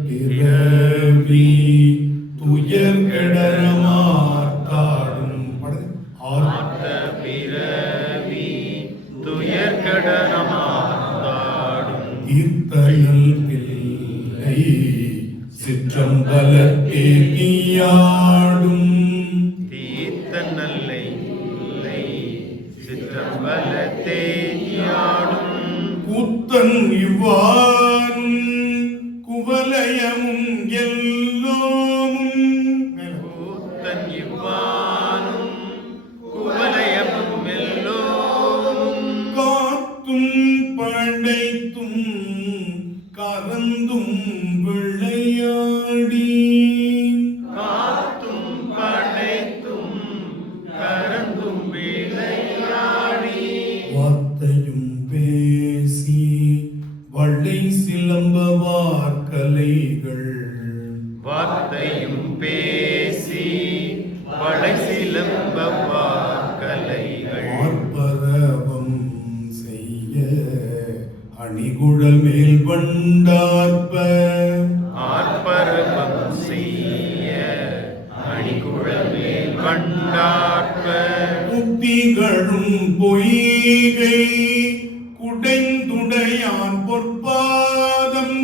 பிறவி துயர் கெடமாத்தாடும் ஆர்த்த பிறவி துயர் கெடமாத்தாடும் தீர்த்தனல் பிள்ளை சிற்றம்பலத்தே நீயாடும் தீர்த்தனல்லை சிற்றம்பலத்தே நீயாடும் கூத்தன் இவ்வான் குவலயமும் எல்லோமும் கூத்தன் இவ்வானும் குவலயமும் எல்லோமும் காத்தும் படைத்தும் கறந்தும் விளையாடி காத்தும் படைத்தும் கறந்தும் விளையாடி வார்த்தையும் பேசி வள்ளை சிலம்பவார் கலைகள் வார்த்தையும் பேசி வளை சிலம்பவார் கலைகள் ஆர்ப்பரவம் செய்ய அணிகுழல் மேல் வண்டார்ப்ப ஆர்ப்பரவம் செய்ய அணிகுழல் மேல் வண்டார்ப்ப புத்திகளும் பொய்கை குடைந்துடையான் பொற்பாதம்